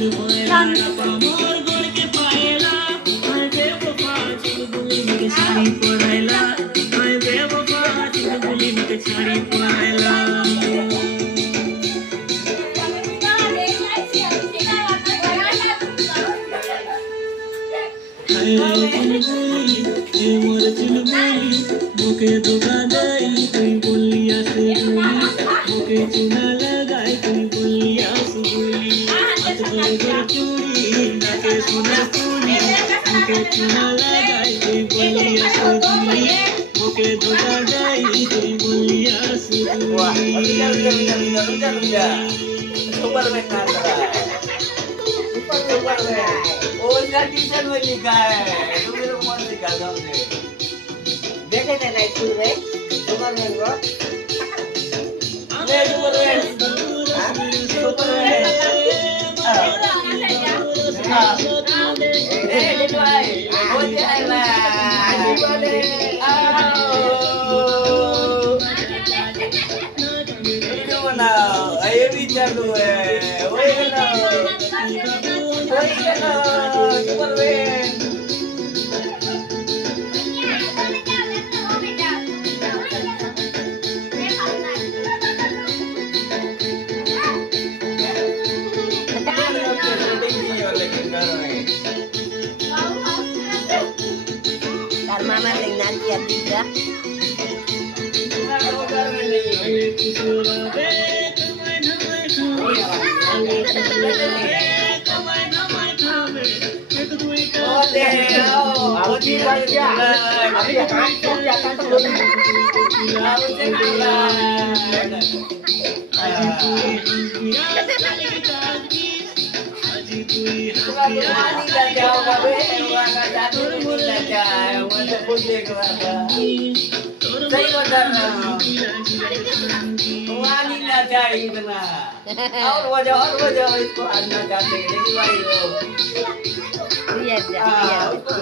Lang pamor gol ke paela ay bewafa chulbuli ke sari poraila ay bewafa chulbuli ke sari poraila मोर चुलबुली मुके धोखा दई तुई बोलिया से बोली मुके चुना लगाई तुई बोलिया से बोली हाथ पर चूड़ी नाके सोना चूड़ी मुके चुना लगाई तुई बोलिया से बोली मुके धोखा दई तुई बोलिया से बोली Superman natra. Superman. Oh, jadi kan lagi guys. Lu bilang mau digagal deh. দেখে না নাই তুই তোমার মেনবো Nih Superman. Superman. Ini boy. Oh, jalan. Ini mana? Ayo bicara lu Woi kana. Superman. তার মামা নেই না দিয়া দিদা और वजह इसको आना चाहते हैं लेकिन भाई वो iya iya उसको